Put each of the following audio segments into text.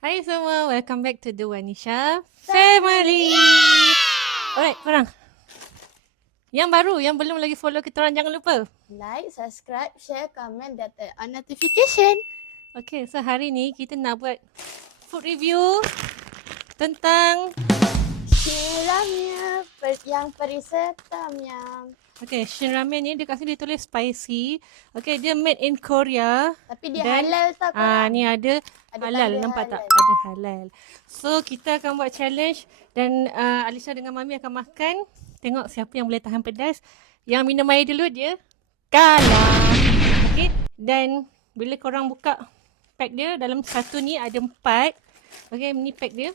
Hai semua, welcome back to the Wanisha Family. Alright, korang. Yang baru, yang belum lagi follow kita orang, jangan lupa. Like, subscribe, share, comment dan turn on notification. Okay, so hari ni kita nak buat food review tentang Shiramnya yang perisa tom yum. okay, Shin Ramen ni dia kat sini dia tulis spicy. Okay, dia made in Korea. Tapi dia Dan, halal tau korang. ni ada halal, tanda nampak tak? halal. Ada halal. So kita akan buat challenge dan Alisha dengan Mami akan makan. Tengok siapa yang boleh tahan pedas. Yang minum air dulu dia kalah. Okay, dan bila korang buka pack dia, dalam satu ni ada 4. Okay, ni pack dia.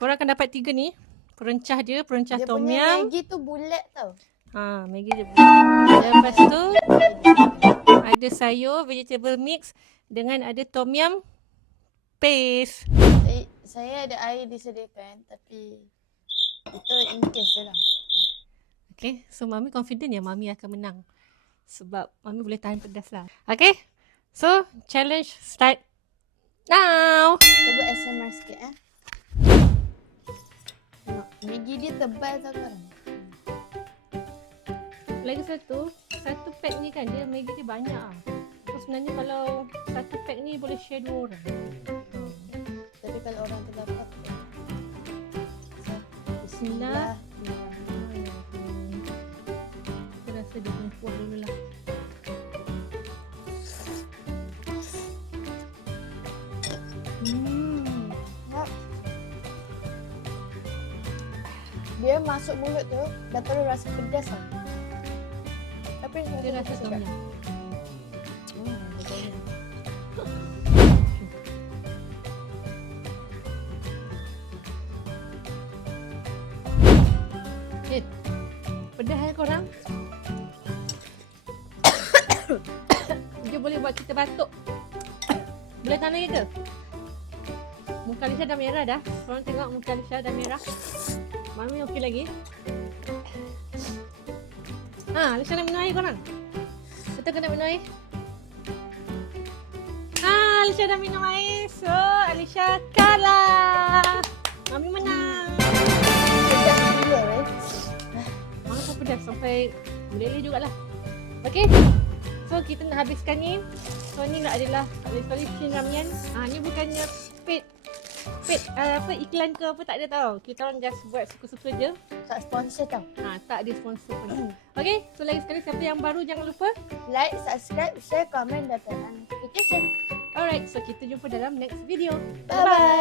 Korang akan dapat 3 ni. Perencah dia tom punya yum. Maggi tu bulat tau. Maggi dia. Lepas tu ada sayur vegetable mix dengan ada tom yum paste. Saya ada air disediakan tapi itu in case je lah. Okay, so Mami confident ya Mami akan menang. Sebab Mami boleh tahan pedas lah. Okay, so challenge start now. Kita buat ASMR sikit Tengok, Maggi dia tebal tau korang. Lagi satu pack ni kan dia Maggi dia banyak lah. So sebenarnya kalau satu pack ni boleh share 2 orang. Tapi kalau orang terdapat Bismillah. Aku rasa dia punya kuah dulu lah. Dia masuk mulut tu dah terus rasa pedas tau. Tapi Dia rasa tom yum. Okay, pedas korang. Dia boleh buat kita batuk. Boleh tahan lagi ke? Muka Alisha dah merah dah. Korang tengok muka Alisha dah merah. Mami okey lagi. Alisha nak minum air korang. Betul ke nak minum air? Alisha dah minum air. So, Alisha kalah. Mami menang. pedas gila Mami pun pedas sampai boleh jugalah. Okay. So, kita nak habiskan ni. So, ni adalah Shin Ramen. Ni bukannya paid iklan ke apa, tak ada tau. Kita orang just buat suka-suka je. Tak sponsor tau. Tak ada sponsor pun. Okay, so lagi sekali siapa yang baru jangan lupa Like, subscribe, share, comment dan turn on notification. Alright, so kita jumpa dalam next video. Bye-bye.